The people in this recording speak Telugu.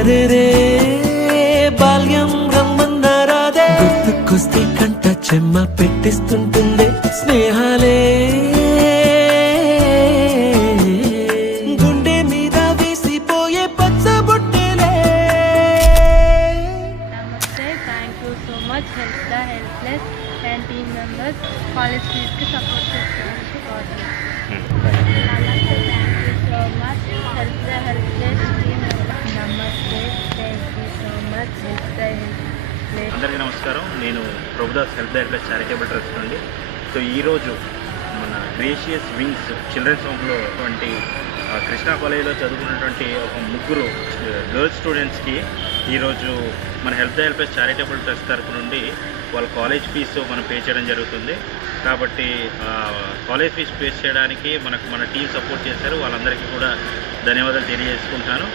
అరే రే బాల్యం రమ్మన్నారాదే, గుర్తుకొస్తే కంట చెమ్మ పెట్టిస్తుంటుంది స్నేహాలే, గుండె మీద వేసిపోయే పచ్చబొట్టెలే. నమస్తే, thank you so much help the helpless and team members college ఫీజ్కి సపోర్ట్ చేస్తున్నందుకు నమస్తే, thank you so much help the helpless team members. నమస్తే, thank you so much help the helpless. అందరికీ నమస్కారం. నేను Prabhudas help the helpless charitable trust నుండి. సో ఈరోజు మన గ్రేషియస్ వింగ్స్ చిల్డ్రన్స్ హోమ్లో అటువంటి కృష్ణా కాలేజీలో చదువుకున్నటువంటి ఒక ముగ్గురు గర్ల్స్ స్టూడెంట్స్కి ఈరోజు మన help the helpless charitable trust తరఫు నుండి వాళ్ళ కాలేజ్ ఫీజు మనం పే చేయడం జరుగుతుంది. కాబట్టి కాలేజ్ ఫీజు పే చేయడానికి మన టీం సపోర్ట్ చేశారు. వాళ్ళందరికీ కూడా ధన్యవాదాలు తెలియజేసుకుంటాను.